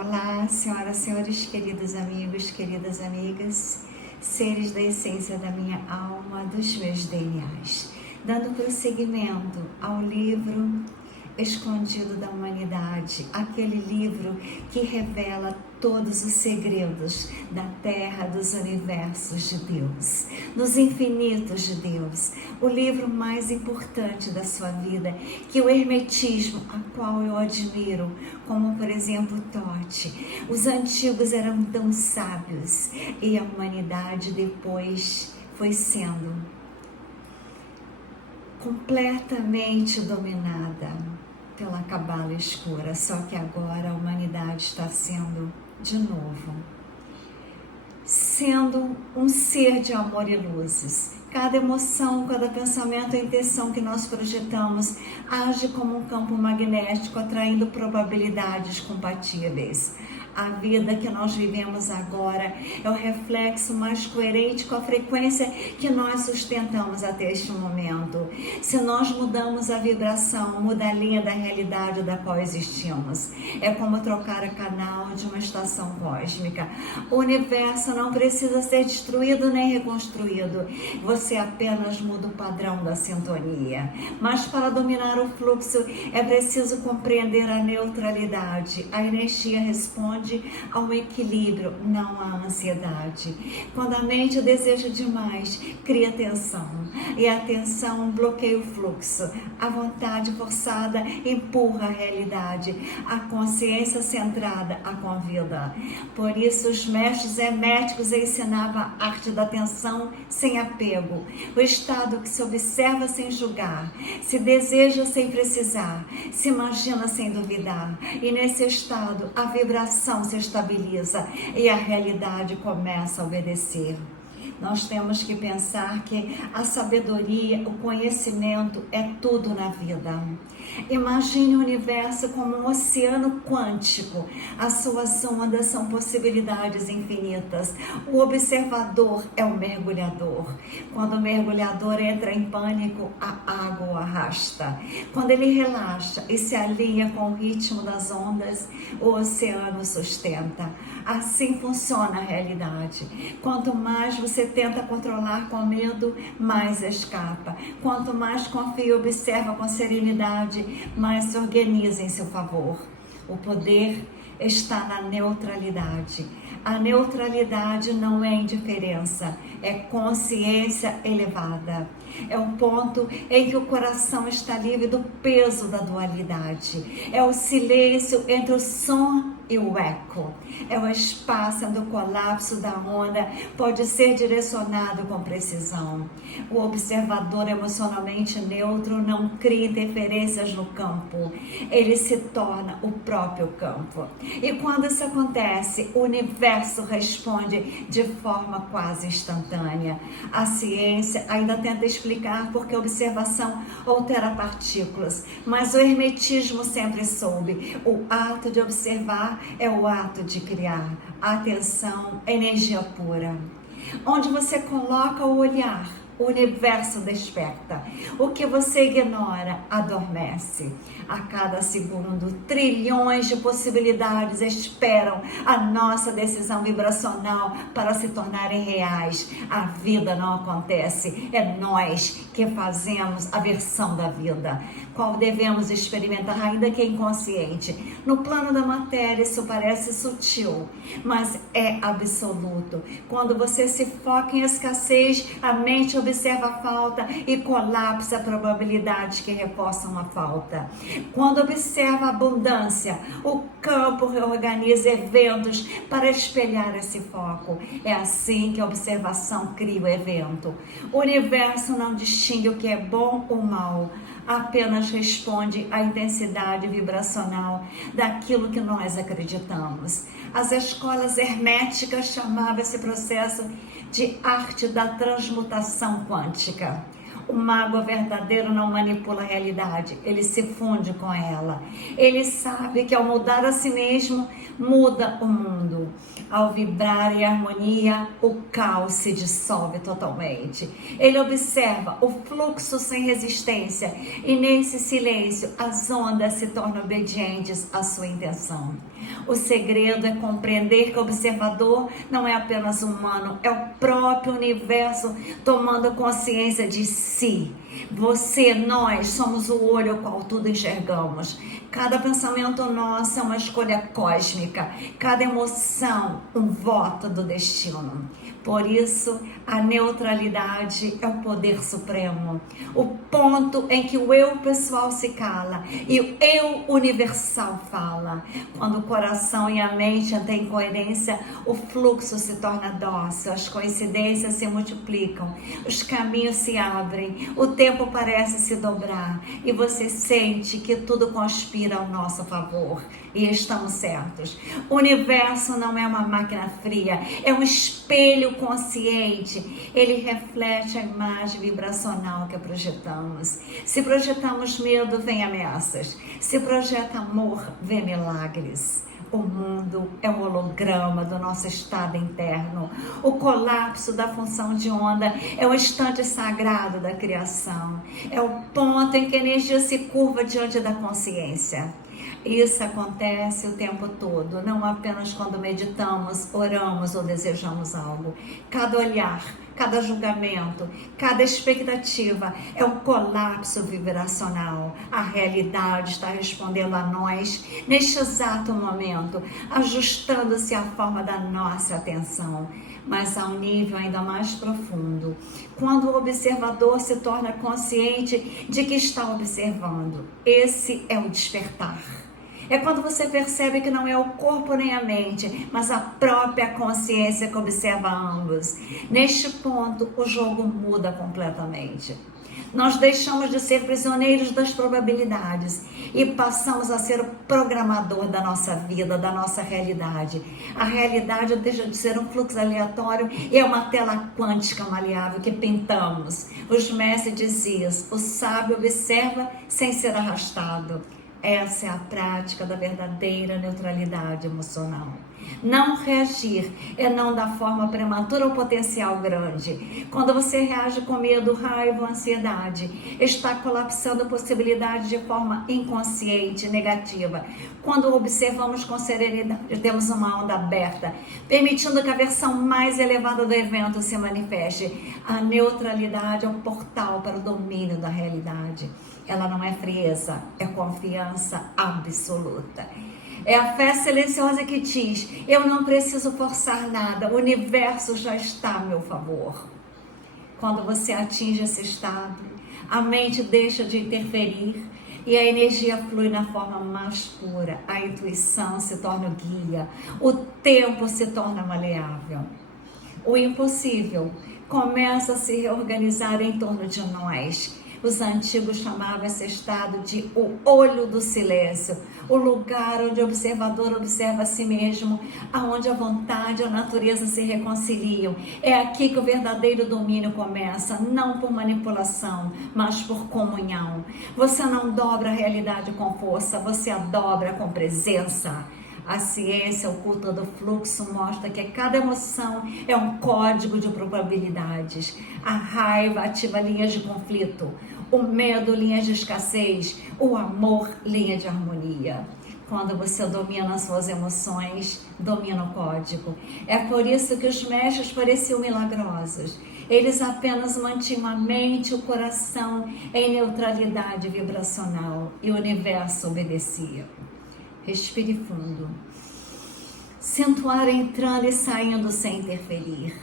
Olá, senhoras, senhores, queridos amigos, queridas amigas, seres da essência da minha alma, dos meus DNAs. Dando prosseguimento ao livro Escondido da Humanidade, aquele livro que revela todos os segredos da Terra, dos universos de Deus, nos infinitos de Deus, o livro mais importante da sua vida, que o hermetismo, a qual eu admiro, como por exemplo Tote, os antigos eram tão sábios e a humanidade depois foi sendo completamente dominada pela cabala escura, só que agora a humanidade está sendo de novo, sendo um ser de amor e luzes. Cada emoção, cada pensamento e intenção que nós projetamos age como um campo magnético, atraindo probabilidades compatíveis. A vida que nós vivemos agora é o reflexo mais coerente com a frequência que nós sustentamos até este momento. Se nós mudamos a vibração, muda a linha da realidade da qual existimos. É como trocar o canal de uma estação cósmica. O universo não precisa ser destruído nem reconstruído. Você apenas muda o padrão da sintonia. Mas para dominar o fluxo é preciso compreender a neutralidade. A energia responde ao equilíbrio, não à ansiedade. Quando a mente deseja demais, cria tensão. E a tensão bloqueia o fluxo. A vontade forçada empurra a realidade. A consciência centrada a convida. Por isso os mestres herméticos ensinavam a arte da atenção sem apego. O estado que se observa sem julgar, se deseja sem precisar, se imagina sem duvidar. E nesse estado a vibração se estabiliza e a realidade começa a obedecer. Nós temos que pensar que a sabedoria, o conhecimento é tudo na vida. Imagine o universo como um oceano quântico. As suas ondas são possibilidades infinitas. O observador é o mergulhador. Quando o mergulhador entra em pânico, a água o arrasta. Quando ele relaxa e se alinha com o ritmo das ondas, o oceano sustenta. Assim funciona a realidade. Quanto mais você tenta controlar com medo, mais escapa. Quanto mais confia e observa com serenidade, mais se organiza em seu favor. O poder está na neutralidade. A neutralidade não é indiferença, é consciência elevada. É o ponto em que o coração está livre do peso da dualidade. É o silêncio entre o som e o eco. É o espaço onde o colapso da onda pode ser direcionado com precisão. O observador emocionalmente neutro não cria interferências no campo. Ele se torna o próprio campo. E quando isso acontece, o universo responde de forma quase instantânea. A ciência ainda tenta explicar por que a observação altera partículas, mas o hermetismo sempre soube. O ato de observar é o ato de criar. A atenção é energia pura. Onde você coloca o olhar, o universo desperta. O que você ignora, adormece. A cada segundo, trilhões de possibilidades esperam a nossa decisão vibracional para se tornarem reais. A vida não acontece, é nós que fazemos a versão da vida, qual devemos experimentar, ainda que inconsciente. No plano da matéria isso parece sutil, mas é absoluto. Quando você se foca em escassez, a mente observa a falta e colapsa a probabilidade que reforçam a falta. Quando observa a abundância, o campo reorganiza eventos para espelhar esse foco. É assim que a observação cria o evento. O universo não distingue o que é bom ou mal, apenas responde à intensidade vibracional daquilo que nós acreditamos. As escolas herméticas chamavam esse processo de arte da transmutação quântica. O mago verdadeiro não manipula a realidade, ele se funde com ela. Ele sabe que ao mudar a si mesmo, muda o mundo. Ao vibrar em harmonia, o caos se dissolve totalmente. Ele observa o fluxo sem resistência e nesse silêncio as ondas se tornam obedientes à sua intenção. O segredo é compreender que o observador não é apenas humano, é o próprio universo tomando consciência de si. Você, nós, somos o olho ao qual tudo enxergamos. Cada pensamento nosso é uma escolha cósmica. Cada emoção, um voto do destino. Por isso, a neutralidade é o poder supremo. O ponto em que o eu pessoal se cala e o eu universal fala. Quando o coração e a mente entram em coerência, o fluxo se torna dócil, as coincidências se multiplicam, os caminhos se abrem, o tempo parece se dobrar e você sente que tudo conspira ao nosso favor. E estamos certos. O universo não é uma máquina fria, é um espelho consciente. Ele reflete a imagem vibracional que projetamos. Se projetamos medo, vem ameaças. Se projeta amor, vem milagres. O mundo é um holograma do nosso estado interno. O colapso da função de onda é o instante sagrado da criação. É o ponto em que a energia se curva diante da consciência. Isso acontece o tempo todo, não apenas quando meditamos, oramos ou desejamos algo. Cada olhar, cada julgamento, cada expectativa é um colapso vibracional. A realidade está respondendo a nós neste exato momento, ajustando-se à forma da nossa atenção, mas a um nível ainda mais profundo. Quando o observador se torna consciente de que está observando, esse é o despertar. É quando você percebe que não é o corpo nem a mente, mas a própria consciência que observa ambos. Neste ponto, o jogo muda completamente. Nós deixamos de ser prisioneiros das probabilidades e passamos a ser o programador da nossa vida, da nossa realidade. A realidade deixa de ser um fluxo aleatório e é uma tela quântica maleável que pintamos. Os mestres diziam, o sábio observa sem ser arrastado. Essa é a prática da verdadeira neutralidade emocional. Não reagir é não dar forma prematura ao potencial grande. Quando você reage com medo, raiva ou ansiedade, está colapsando a possibilidade de forma inconsciente, negativa. Quando observamos com serenidade, temos uma onda aberta, permitindo que a versão mais elevada do evento se manifeste. A neutralidade é o portal para o domínio da realidade. Ela não é frieza, é confiança absoluta. É a fé silenciosa que diz, eu não preciso forçar nada, o universo já está a meu favor. Quando você atinge esse estado, a mente deixa de interferir e a energia flui na forma mais pura. A intuição se torna o guia, o tempo se torna maleável. O impossível começa a se reorganizar em torno de nós. Os antigos chamavam esse estado de o olho do silêncio, o lugar onde o observador observa a si mesmo, aonde a vontade e a natureza se reconciliam. É aqui que o verdadeiro domínio começa, não por manipulação, mas por comunhão. Você não dobra a realidade com força, você a dobra com presença. A ciência oculta do fluxo mostra que cada emoção é um código de probabilidades. A raiva ativa linhas de conflito, o medo, linhas de escassez, o amor, linha de harmonia. Quando você domina as suas emoções, domina o código. É por isso que os mestres pareciam milagrosos. Eles apenas mantinham a mente e o coração em neutralidade vibracional e o universo obedecia. Respire fundo. Sinta o ar entrando e saindo sem interferir.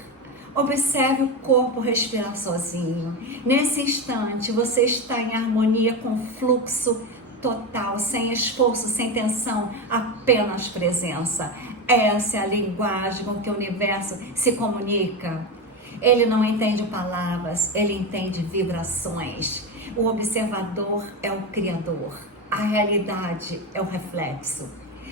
Observe o corpo respirar sozinho. Nesse instante, você está em harmonia com o fluxo total, sem esforço, sem tensão, apenas presença. Essa é a linguagem com que o universo se comunica. Ele não entende palavras, ele entende vibrações. O observador é o criador. A realidade é o reflexo.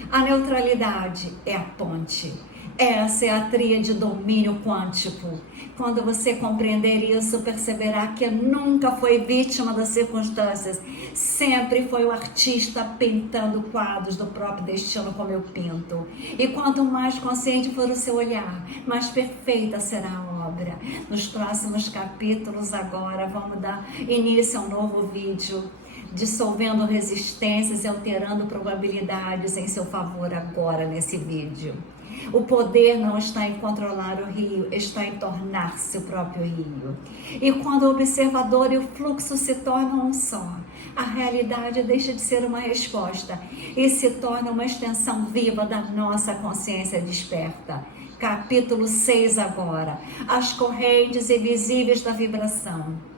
A neutralidade é a ponte. Essa é a tríade domínio quântico. Quando você compreender isso, perceberá que nunca foi vítima das circunstâncias. Sempre foi o artista pintando quadros do próprio destino como eu pinto. E quanto mais consciente for o seu olhar, mais perfeita será a obra. Nos próximos capítulos agora, vamos dar início a um novo vídeo, dissolvendo resistências e alterando probabilidades em seu favor agora nesse vídeo. O poder não está em controlar o rio, está em tornar-se o próprio rio. E quando o observador e o fluxo se tornam um só, a realidade deixa de ser uma resposta e se torna uma extensão viva da nossa consciência desperta. Capítulo 6 agora, as correntes invisíveis da vibração.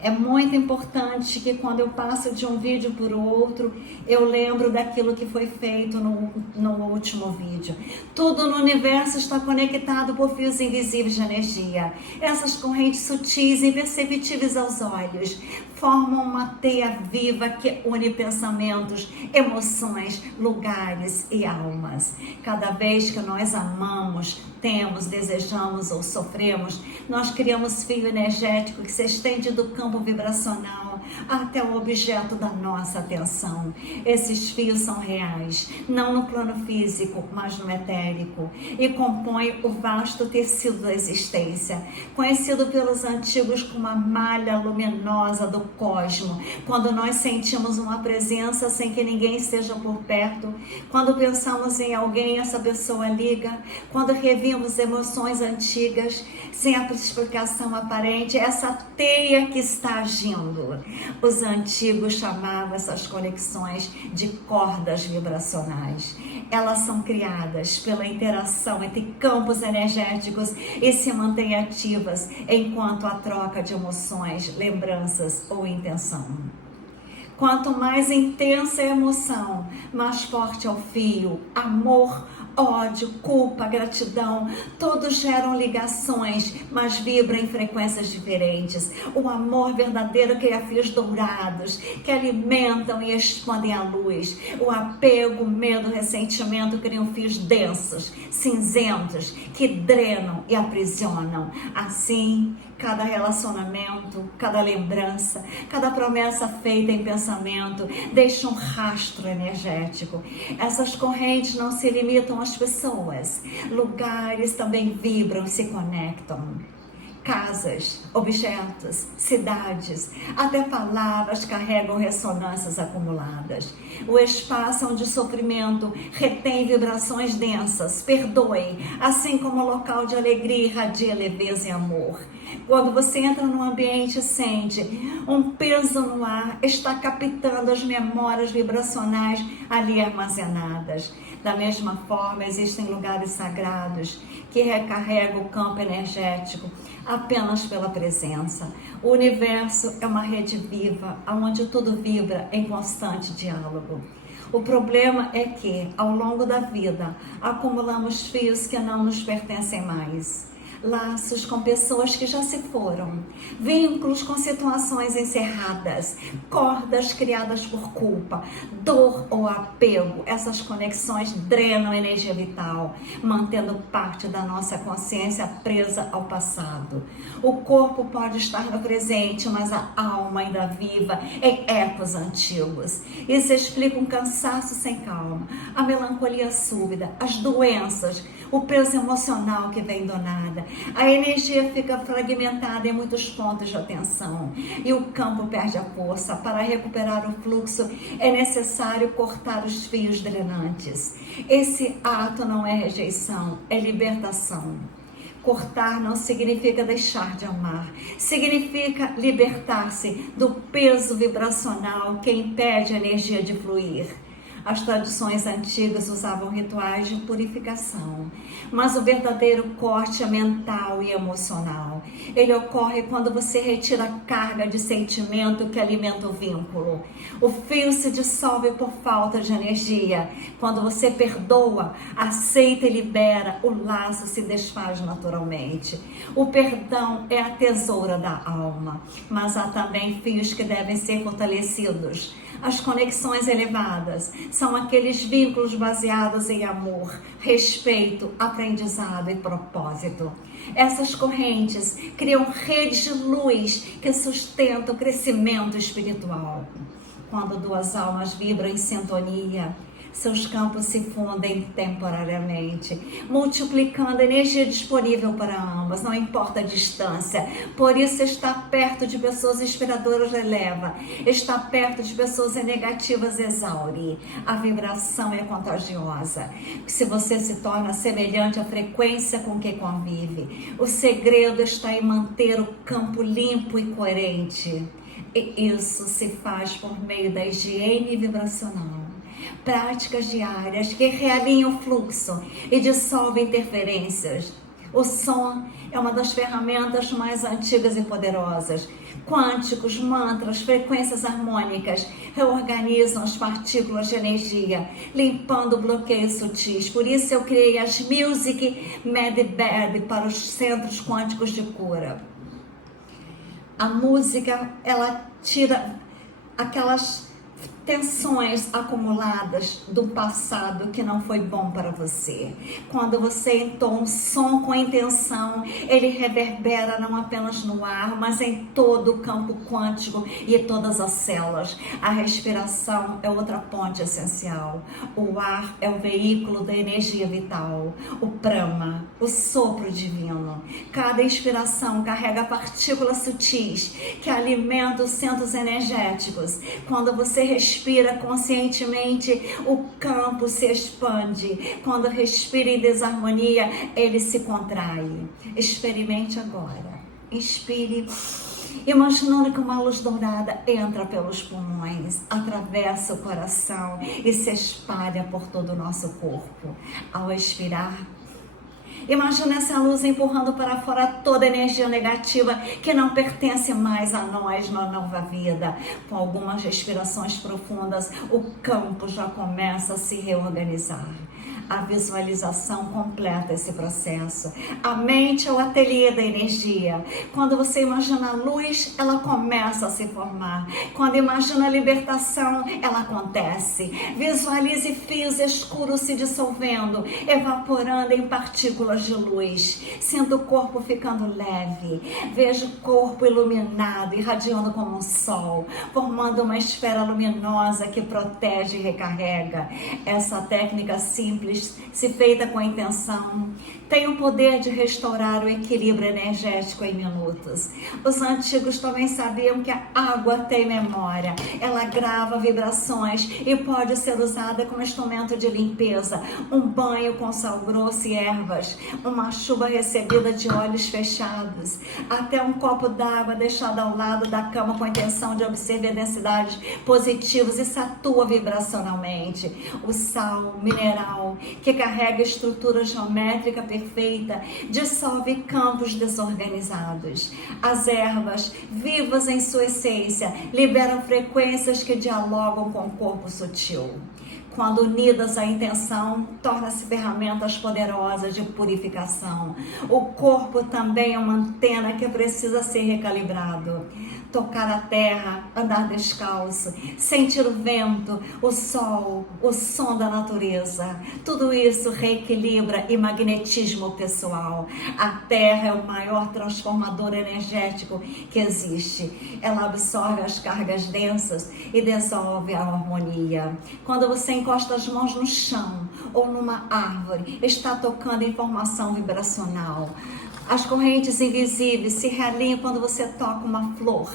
É muito importante que quando eu passo de um vídeo por outro, eu lembro daquilo que foi feito no último vídeo. Tudo no universo está conectado por fios invisíveis de energia. Essas correntes sutis, imperceptíveis aos olhos, formam uma teia viva que une pensamentos, emoções, lugares e almas. Cada vez que nós amamos, temos, desejamos ou sofremos, nós criamos fio energético que se estende do campo vibracional até o objeto da nossa atenção. Esses fios são reais, não no plano físico, mas no etérico, e compõem o vasto tecido da existência, conhecido pelos antigos como a malha luminosa do cosmo. Quando nós sentimos uma presença sem que ninguém esteja por perto, quando pensamos em alguém, essa pessoa liga, quando revimos emoções antigas sem a explicação aparente, essa teia que está agindo. Os antigos chamavam essas conexões de cordas vibracionais. Elas são criadas pela interação entre campos energéticos e se mantêm ativas enquanto a troca de emoções, lembranças ou intenção. Quanto mais intensa a emoção, mais forte é o fio. Amor, ódio, culpa, gratidão, todos geram ligações, mas vibram em frequências diferentes. O amor verdadeiro cria fios dourados, que alimentam e expandem a luz. O apego, o medo, o ressentimento criam fios densos, cinzentos, que drenam e aprisionam. Assim, cada relacionamento, cada lembrança, cada promessa feita em pensamento deixa um rastro energético. Essas correntes não se limitam às pessoas. Lugares também vibram, se conectam. Casas, objetos, cidades, até palavras carregam ressonâncias acumuladas. O espaço onde o sofrimento retém vibrações densas, perdoe, assim como o local de alegria irradia leveza e amor. Quando você entra num ambiente e sente um peso no ar, está captando as memórias vibracionais ali armazenadas. Da mesma forma, existem lugares sagrados que recarregam o campo energético apenas pela presença. O universo é uma rede viva, onde tudo vibra em constante diálogo. O problema é que, ao longo da vida, acumulamos fios que não nos pertencem mais. Laços com pessoas que já se foram, vínculos com situações encerradas, cordas criadas por culpa, dor ou apego. Essas conexões drenam energia vital, mantendo parte da nossa consciência presa ao passado. O corpo pode estar no presente, mas a alma ainda viva em ecos antigos. Isso explica um cansaço sem calma, a melancolia súbita, as doenças, o peso emocional que vem do nada. A energia fica fragmentada em muitos pontos de atenção e o campo perde a força. Para recuperar o fluxo é necessário cortar os fios drenantes. Esse ato não é rejeição, é libertação. Cortar não significa deixar de amar, significa libertar-se do peso vibracional que impede a energia de fluir. As tradições antigas usavam rituais de purificação, mas o verdadeiro corte é mental e emocional. Ele ocorre quando você retira a carga de sentimento que alimenta o vínculo. O fio se dissolve por falta de energia. Quando você perdoa, aceita e libera, o laço se desfaz naturalmente. O perdão é a tesoura da alma, mas há também fios que devem ser fortalecidos. As conexões elevadas são aqueles vínculos baseados em amor, respeito, aprendizado e propósito. Essas correntes criam redes de luz que sustentam o crescimento espiritual. Quando duas almas vibram em sintonia, seus campos se fundem temporariamente, multiplicando a energia disponível para ambas, não importa a distância. Por isso, estar perto de pessoas inspiradoras eleva, estar perto de pessoas negativas exaure. A vibração é contagiosa. Se você se torna semelhante à frequência com que convive, o segredo está em manter o campo limpo e coerente. E isso se faz por meio da higiene vibracional. Práticas diárias que realinham o fluxo e dissolvem interferências. O som é uma das ferramentas mais antigas e poderosas. Quânticos, mantras, frequências harmônicas reorganizam as partículas de energia, limpando bloqueios sutis. Por isso eu criei as Music Medbed para os centros quânticos de cura. A música, ela tira aquelas tensões acumuladas do passado que não foi bom para você. Quando você entoa um som com intenção, ele reverbera não apenas no ar, mas em todo o campo quântico e em todas as células. A respiração é outra ponte essencial. O ar é o veículo da energia vital. O prana, o sopro divino. Cada inspiração carrega partículas sutis que alimentam os centros energéticos. Quando você respira conscientemente, o campo se expande. Quando respira em desarmonia, ele se contrai. Experimente agora. Inspire, imaginando que uma luz dourada entra pelos pulmões, atravessa o coração e se espalha por todo o nosso corpo. Ao expirar, imagina essa luz empurrando para fora toda a energia negativa que não pertence mais a nós na nova vida. Com algumas respirações profundas, o campo já começa a se reorganizar. A visualização completa esse processo. A mente é o ateliê da energia. Quando você imagina a luz, ela começa a se formar. Quando imagina a libertação, ela acontece. Visualize fios escuros se dissolvendo, evaporando em partículas de luz. Sinta o corpo ficando leve. Veja o corpo iluminado, irradiando como um sol, formando uma esfera luminosa que protege e recarrega. Essa técnica simples, se feita com a intenção, tem o poder de restaurar o equilíbrio energético em minutos. Os antigos também sabiam que a água tem memória. Ela grava vibrações e pode ser usada como instrumento de limpeza. Um banho com sal grosso e ervas, uma chuva recebida de olhos fechados, até um copo d'água deixado ao lado da cama com a intenção de observar densidades positivas. Isso atua vibracionalmente. O sal mineral, que carrega estrutura geométrica perfeita, dissolve campos desorganizados. As ervas, vivas em sua essência, liberam frequências que dialogam com o corpo sutil. Quando unidas à intenção, torna-se ferramentas poderosas de purificação. O corpo também é uma antena que precisa ser recalibrado. Tocar a terra, andar descalço, sentir o vento, o sol, o som da natureza. Tudo isso reequilibra e magnetismo pessoal. A terra é o maior transformador energético que existe. Ela absorve as cargas densas e dissolve a harmonia. Quando você encosta as mãos no chão ou numa árvore, está tocando informação vibracional. As correntes invisíveis se realinham quando você toca uma flor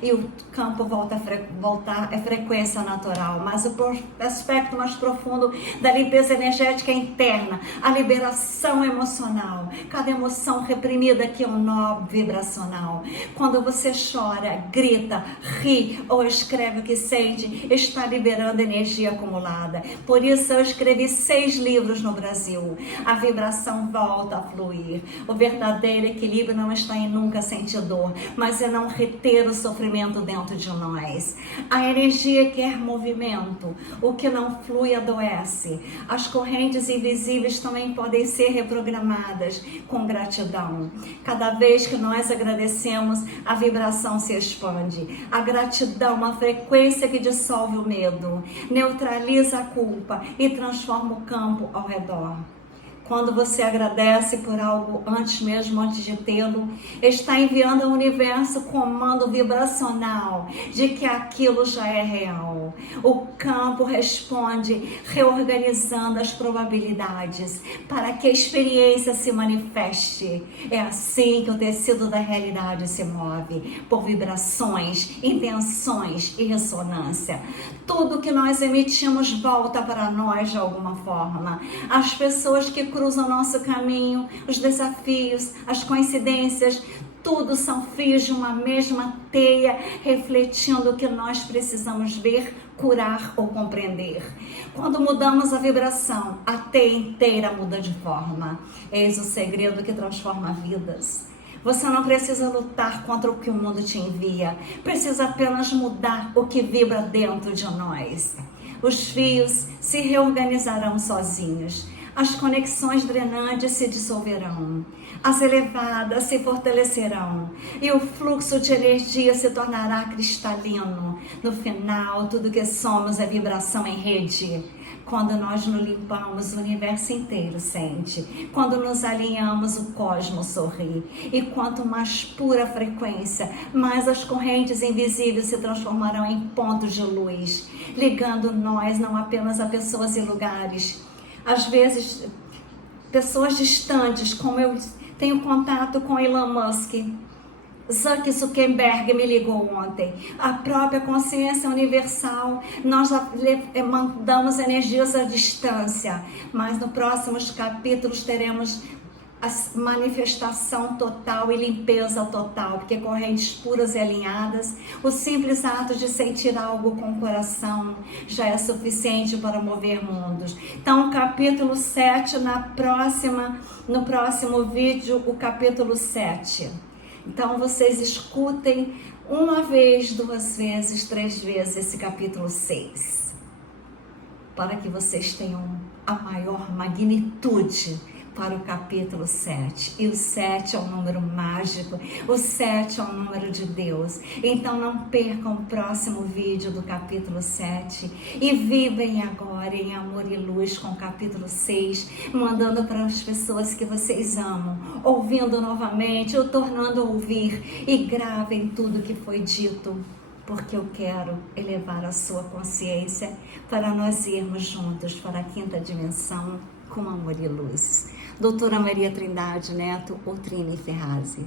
e o campo volta a voltar à frequência natural. Mas o aspecto mais profundo da limpeza energética é interna, a liberação emocional. Cada emoção reprimida aqui é um nó vibracional. Quando você chora, grita, ri ou escreve o que sente, está liberando energia acumulada. Por isso eu escrevi 6 livros no Brasil. A vibração volta a fluir. O verdadeiro equilíbrio não está em nunca sentir dor, mas é não reter o sofrimento movimento dentro de nós. A energia quer movimento. O que não flui adoece. As correntes invisíveis também podem ser reprogramadas com gratidão. Cada vez que nós agradecemos, a vibração se expande. A gratidão, uma frequência que dissolve o medo, neutraliza a culpa e transforma o campo ao redor. Quando você agradece por algo antes de tê-lo, está enviando ao universo comando vibracional de que aquilo já é real. O campo responde reorganizando as probabilidades para que a experiência se manifeste. É assim que o tecido da realidade se move, por vibrações, intenções e ressonância. Tudo que nós emitimos volta para nós de alguma forma. As pessoas que cruzam nosso caminho, os desafios, as coincidências, tudo são fios de uma mesma teia, refletindo o que nós precisamos ver, curar ou compreender. Quando mudamos a vibração, a teia inteira muda de forma. Eis o segredo que transforma vidas. Você não precisa lutar contra o que o mundo te envia, precisa apenas mudar o que vibra dentro de nós. Os fios se reorganizarão sozinhos. As conexões drenantes se dissolverão, as elevadas se fortalecerão e o fluxo de energia se tornará cristalino. No final, tudo que somos é vibração em rede. Quando nós nos limpamos, o universo inteiro sente. Quando nos alinhamos, o cosmos sorri. E quanto mais pura a frequência, mais as correntes invisíveis se transformarão em pontos de luz, ligando nós não apenas a pessoas e lugares. Às vezes, pessoas distantes, como eu tenho contato com Elon Musk, Zuckerberg me ligou ontem. A própria consciência universal, nós mandamos energias à distância, mas nos próximos capítulos teremos a manifestação total e limpeza total, porque correntes puras e alinhadas, o simples ato de sentir algo com o coração já é suficiente para mover mundos. Então, capítulo 7, no próximo vídeo, o capítulo 7. Então, vocês escutem uma vez, 2 vezes, 3 vezes esse capítulo 6, para que vocês tenham a maior magnitude para o capítulo 7. E o 7 é um número mágico, o 7 é um número de Deus. Então não percam o próximo vídeo do capítulo 7 e vibrem agora em amor e luz com o capítulo 6, mandando para as pessoas que vocês amam, ouvindo novamente ou tornando a ouvir, e gravem tudo que foi dito, porque eu quero elevar a sua consciência para nós irmos juntos para a 5ª dimensão com amor e luz. Doutora Maria Trindade Neto ou Trini Ferrazzi.